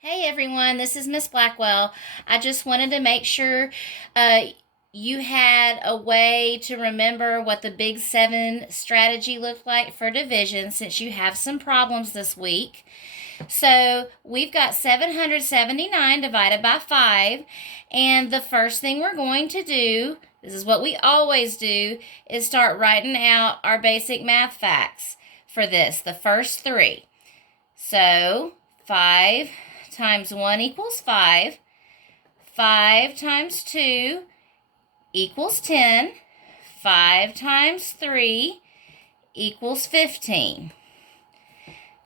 Hey everyone, this is Miss Blackwell. I just wanted to make sure uh, you had a way to remember what the Big Seven strategy looked like for division since you have some problems this week. So we've got 779 divided by 5, and the first thing we're going to do, this is what we always do, is start writing out our basic math facts for this, the first three. So 5 times 1 equals 5. 5 times 2 equals 10. 5 times 3 equals 15.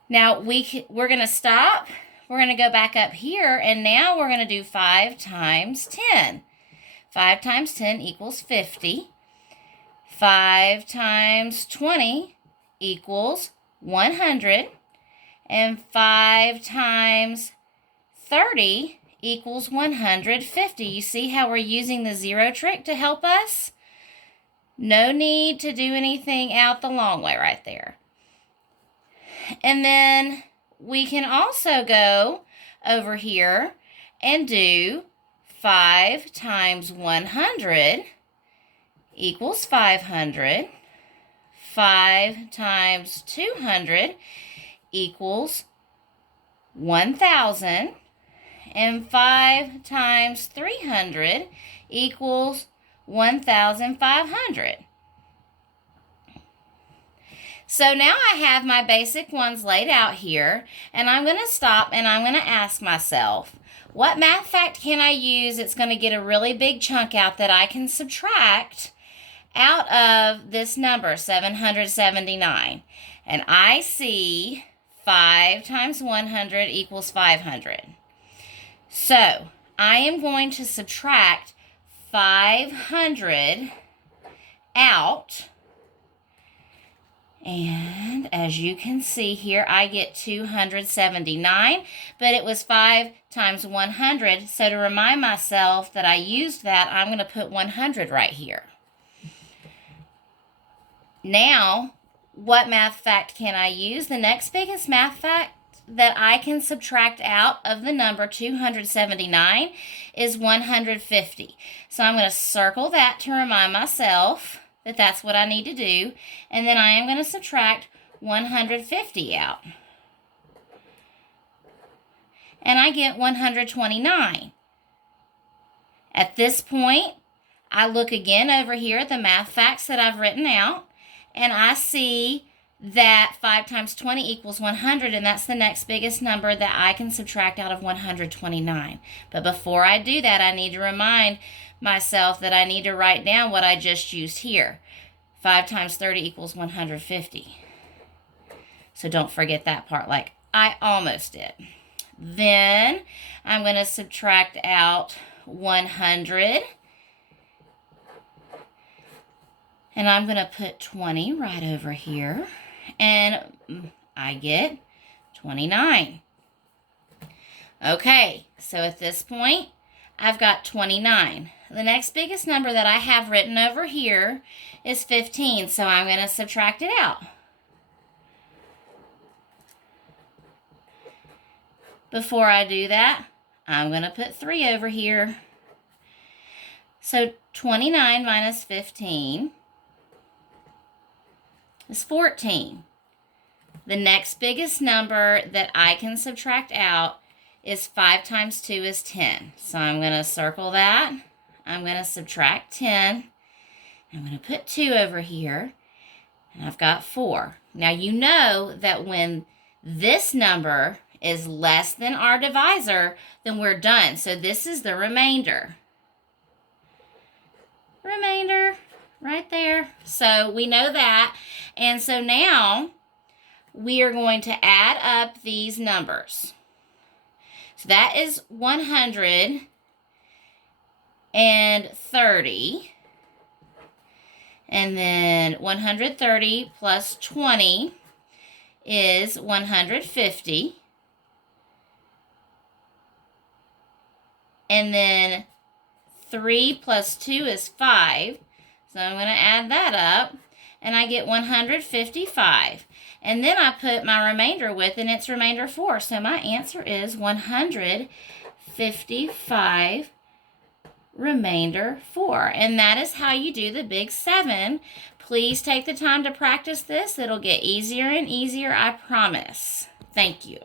Now we're going to stop. We're going to go back up here, and now we're going to do 5 times 10. 5 times 10 equals 50. 5 times 20 equals 100. And 5 times 30 equals 150. You see how we're using the zero trick to help us? No need to do anything out the long way right there. And then we can also go over here and do 5 times 100 equals 500. 5 times 200 equals 1,000. And 5 times 300 equals 1,500. So now I have my basic ones laid out here, and I'm going to stop and I'm going to ask myself, what math fact can I use that's going to get a really big chunk out that I can subtract out of this number, 779? And I see 5 times 100 equals 500. So I am going to subtract 500 out. And as you can see here, I get 279, but it was 5 times 100. So to remind myself that I used that, I'm going to put 100 right here. Now, what math fact can I use? The next biggest math fact that I can subtract out of the number 279 is 150. So I'm going to circle that to remind myself that that's what I need to do. And then I am going to subtract 150 out. And I get 129. At this point, I look again over here at the math facts that I've written out, and I see that 5 times 20 equals 100, and that's the next biggest number that I can subtract out of 129. But before I do that, I need to remind myself that I need to write down what I just used here. 5 times 30 equals 150. So don't forget that part like I almost did. Then I'm going to subtract out 100. And I'm going to put 20 right over here. And I get 29. Okay, so at this point, I've got 29. The next biggest number that I have written over here is 15, so I'm going to subtract it out. Before I do that, I'm going to put 3 over here. So 29 minus 15 is 14. The next biggest number that I can subtract out is 5 times 2 is 10. So I'm going to circle that. I'm going to subtract 10. I'm going to put 2 over here. And I've got 4. Now you know that when this number is less than our divisor, then we're done. So this is the remainder. Remainder. Right there. So we know that. And so now we are going to add up these numbers. So that is 130. And then 130 plus 20 is 150. And then 3 plus 2 is 5. So I'm going to add that up, and I get 155. And then I put my remainder with, and it's remainder 4. So my answer is 155 remainder 4. And that is how you do the big 7. Please take the time to practice this. It'll get easier and easier, I promise. Thank you.